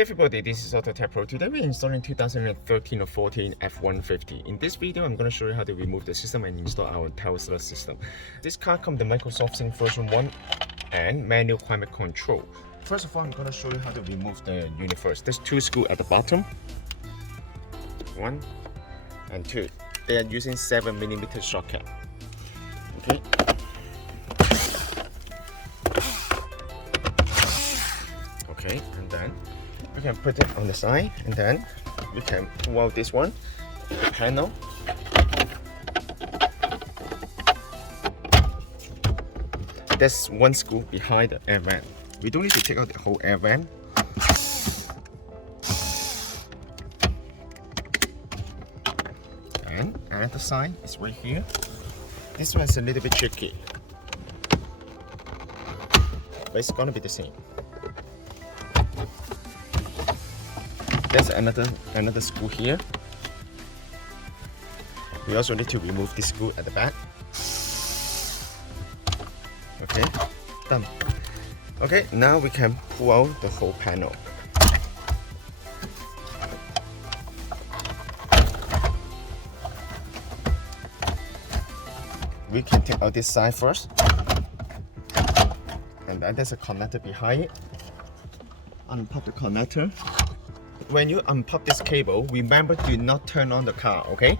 Hi everybody, this is Tech Pro. Today we're installing 2013 or 14 F150. In this video, I'm going to show you how to remove the system and install our Tesla system. This car comes with the Microsoft SYNC version 1 and manual climate control. First of all, I'm going to show you how to remove the unit first. There's two screws at the bottom, 1 and 2. They are using 7mm socket. Okay. Okay, and then we can put it on the side, and then we can pull out this one, the panel. There's one screw behind the air vent. We don't need to take out the whole air vent. And another side is right here. This one is a little bit tricky, but it's gonna be the same. There's another screw here. We also need to remove this screw at the back. Okay, done. Okay, now we can pull out the whole panel. We can take out this side first. And then there's a connector behind it. Unpop the connector. When you unpop this cable, remember, do not turn on the car, okay?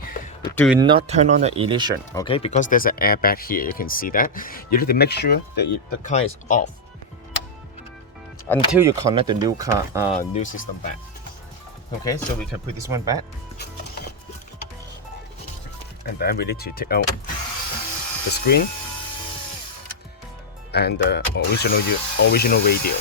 Do not turn on the ignition, okay? Because there's an airbag here, you can see that. You need to make sure that the car is off until you connect the new system back. Okay, so we can put this one back. And then we need to take out the screen and the original radio.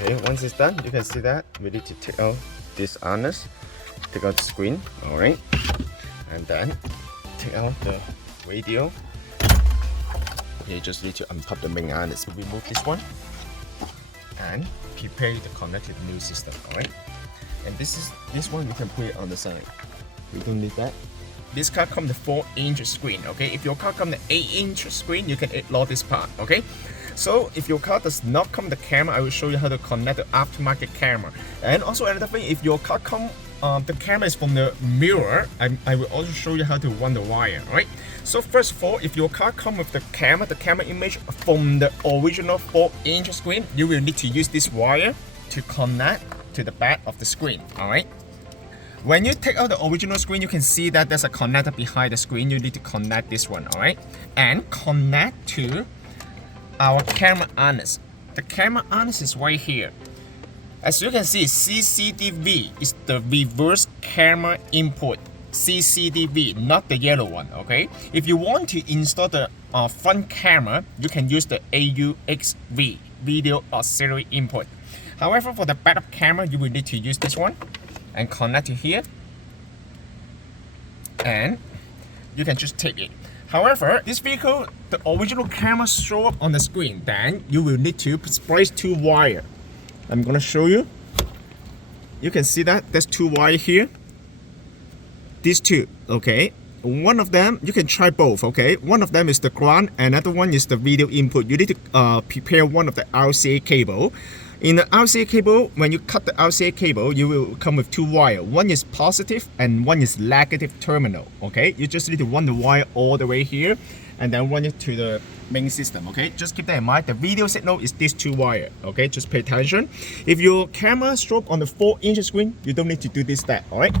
Okay, once it's done, you can see that we need to take out this harness, take out the screen, alright, and then take out the radio. You just need to unpop the main harness. Remove this one and prepare to connect to the new system, alright. And this one we can put it on the side. We don't need that. This car comes with 4-inch screen, okay? If your car comes with 8-inch screen, you can ignore this part, okay? So if your car does not come with the camera, I will show you how to connect the aftermarket camera. And also another thing, if your car the camera is from the mirror, I will also show you how to run the wire, right? So first of all, if your car comes with the camera image from the original 4-inch screen, you will need to use this wire to connect to the back of the screen, alright? When you take out the original screen, you can see that there's a connector behind the screen. You need to connect this one, alright? And connect to our camera harness. The camera harness is right here. As you can see, CCTV is the reverse camera input. CCTV, not the yellow one, okay? If you want to install the front camera, you can use the AUXV, video auxiliary input. However, for the backup camera, you will need to use this one and connect to here, and you can just take it. However, this vehicle, the original camera show up on the screen, then you will need to splice 2 wires. I'm gonna show you. You can see that there's 2 wires here. These 2, okay? One of them, you can try both, okay? One of them is the ground, another one is the video input. You need to prepare one of the RCA cable. In the RCA cable, when you cut the RCA cable, you will come with 2 wires. One is positive and one is negative terminal, okay? You just need to run the wire all the way here and then run it to the main system, okay? Just keep that in mind. The video signal is these 2 wires, okay? Just pay attention. If your camera shows up on the 4-inch screen, you don't need to do this step, alright?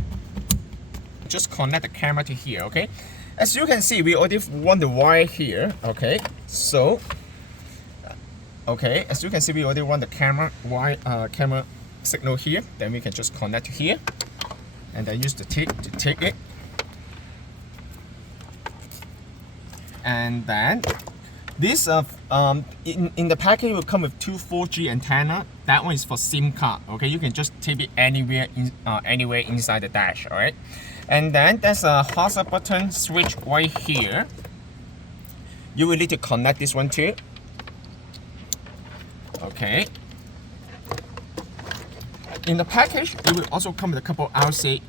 Just connect the camera to here, okay? As you can see, we already run the wire here, okay? So, okay, as you can see, we already run the camera signal here. Then we can just connect to here, and then use the tip to take it, and then This in the package will come with two 4G antenna. That one is for SIM card. Okay, you can just tape it anywhere inside the dash. All right, and then there's a hotspot button switch right here. You will need to connect this one too. Okay. In the package, it will also come with a couple RC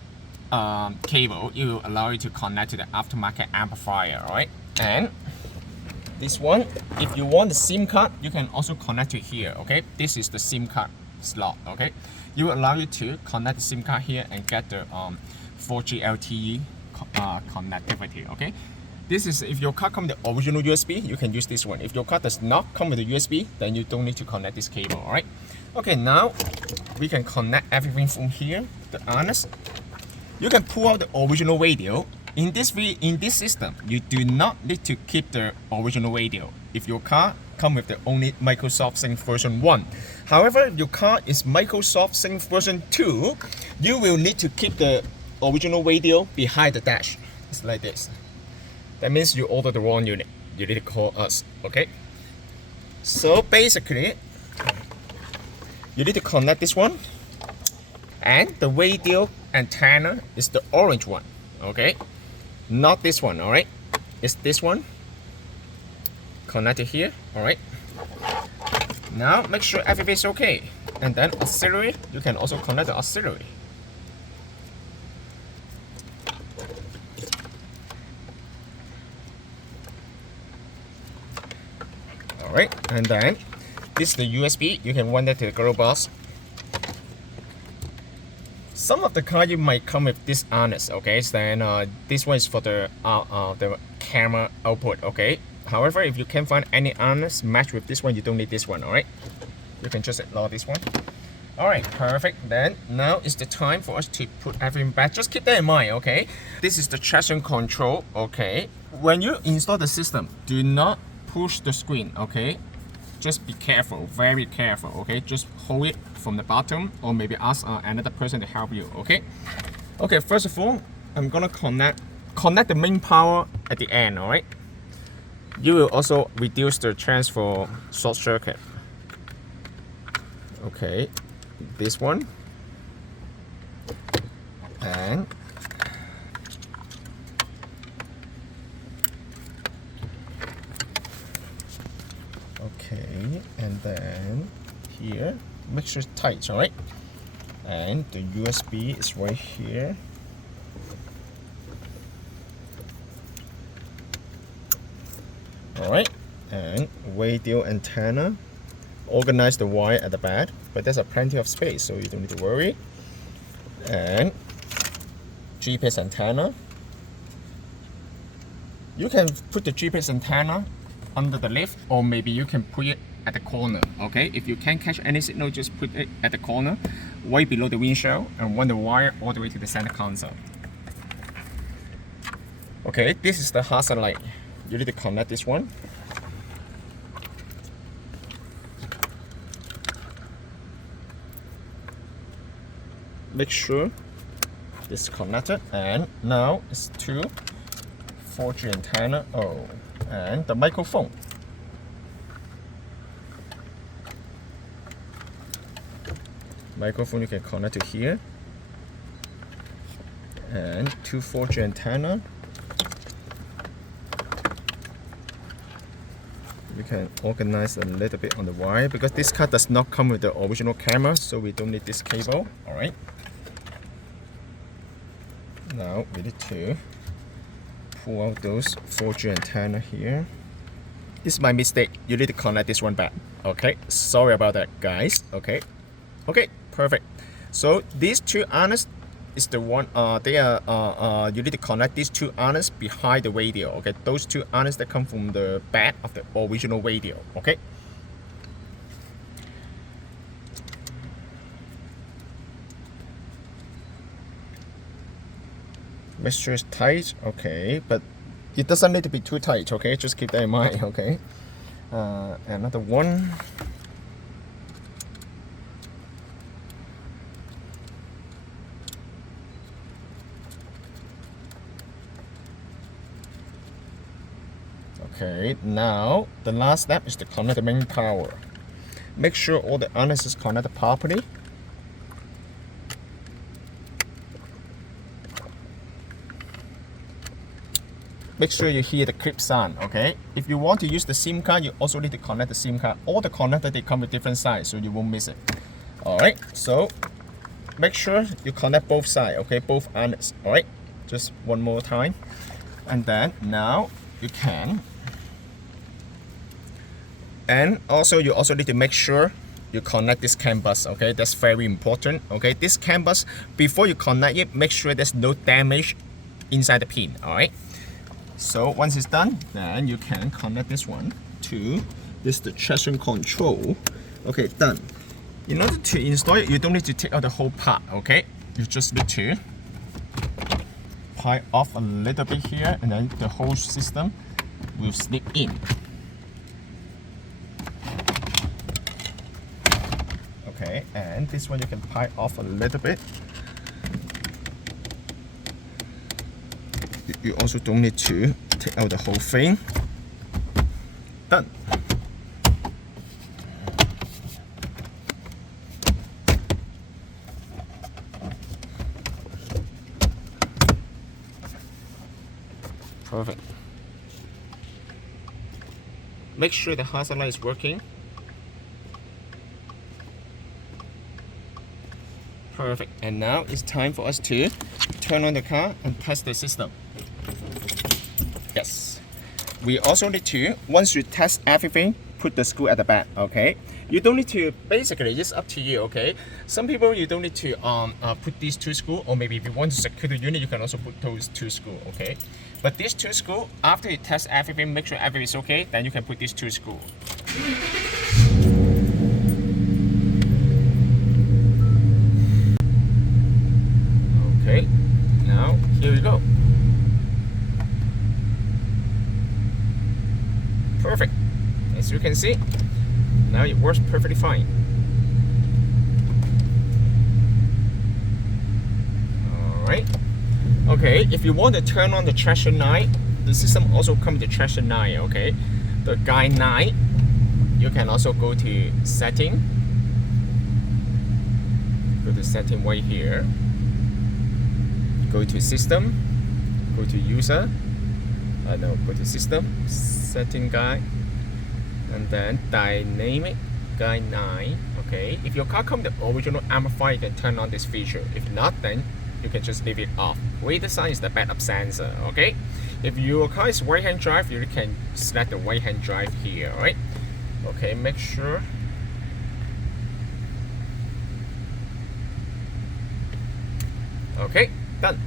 cable. It will allow you to connect to the aftermarket amplifier. All right, and this one, if you want the SIM card, you can also connect it here, okay? This is the SIM card slot, okay? It will allow you to connect the SIM card here and get the 4G LTE connectivity, okay? This is, if your card comes with the original USB, you can use this one. If your card does not come with the USB, then you don't need to connect this cable, all right? Okay, now we can connect everything from here, the harness. You can pull out the original radio. In this system, you do not need to keep the original radio if your car comes with the only Microsoft SYNC version 1. However, if your car is Microsoft SYNC version 2, you will need to keep the original radio behind the dash. It's like this. That means you ordered the wrong unit. You need to call us, okay? So basically, you need to connect this one, and the radio antenna is the orange one, okay? Not this one, all right? It's this one. Connect it here, all right? Now make sure everything's okay. And then auxiliary, you can also connect the auxiliary. All right, and then this is the USB. You can run that to the glove box. Some of the car you might come with this harness, okay? So then this one is for the camera output, okay? However, if you can't find any harness match with this one, you don't need this one, all right? You can just ignore this one. All right, perfect. Then now is the time for us to put everything back. Just keep that in mind, okay? This is the traction control, okay? When you install the system, do not push the screen, okay? Just be careful, very careful, okay? Just hold it from the bottom, or maybe ask another person to help you, okay? Okay, first of all, I'm gonna connect the main power at the end, all right? You will also reduce the chance for short circuit. Okay, this one. And okay, and then here, make sure it's tight, all right? And the USB is right here. All right, and radio antenna. Organize the wire at the back, but there's plenty of space, so you don't need to worry. And GPS antenna. You can put the GPS antenna under the lift, or maybe you can put it at the corner, okay? If you can't catch any signal, just put it at the corner, right below the windshield, and run the wire all the way to the center console. Okay, this is the hazard light. You need to connect this one. Make sure it's connected, and now it's two 4G antenna. Oh, and the microphone. Microphone you can connect to here, and two 4G antenna. We can organize a little bit on the wire because this car does not come with the original camera, so we don't need this cable. All right. Now we need to pull out those 4G antenna here. This is my mistake. You need to connect this one back. Okay. Sorry about that, guys. Okay. Okay. Perfect. So these two harness is the one. You need to connect these two harness behind the radio. Okay. Those two harness that come from the back of the original radio. Okay. Make sure it's tight, okay, but it doesn't need to be too tight, okay? Just keep that in mind, okay? Another one. Okay, now the last step is to connect the main power. Make sure all the harness is connected properly. Make sure you hear the clip sound, okay? If you want to use the SIM card, you also need to connect the SIM card. All the connectors, they come with different size, so you won't miss it. Alright, so make sure you connect both sides, okay? Both harness, alright? Just one more time. And then now you can. And also you also need to make sure you connect this CAN bus, okay? That's very important, okay? This CAN bus, before you connect it, make sure there's no damage inside the pin, alright? So once it's done, then you can connect this one to the traction control. Okay, done. In order to install it, you don't need to take out the whole part, okay? You just need to pry off a little bit here, and then the whole system will slip in. Okay, and this one you can pry off a little bit. You also don't need to take out the whole thing. Done. Perfect. Make sure the hazard light is working. Perfect. And now it's time for us to turn on the car and test the system. Yes. We also need to, once you test everything, put the screw at the back, okay? You don't need to, basically, it's up to you, okay? Some people, you don't need to put these two screws, or maybe if you want to secure the unit, you can also put those two screws, okay? But these two screws, after you test everything, make sure everything is okay, then you can put these two screws. Okay, now here we go. Perfect. As you can see, now it works perfectly fine. Alright. Okay, if you want to turn on the traction light, the system also comes with the traction light, okay? The guide light, you can also go to setting. Go to setting right here. Go to system, go to user, no, go to system, setting guide, and then dynamic guide 9. Okay, if your car comes with the original amplifier, you can turn on this feature. If not, then you can just leave it off. Radar sign is the backup sensor. Okay, if your car is right-hand drive, you can select the right-hand drive here. Alright. Okay, make sure. Okay, done.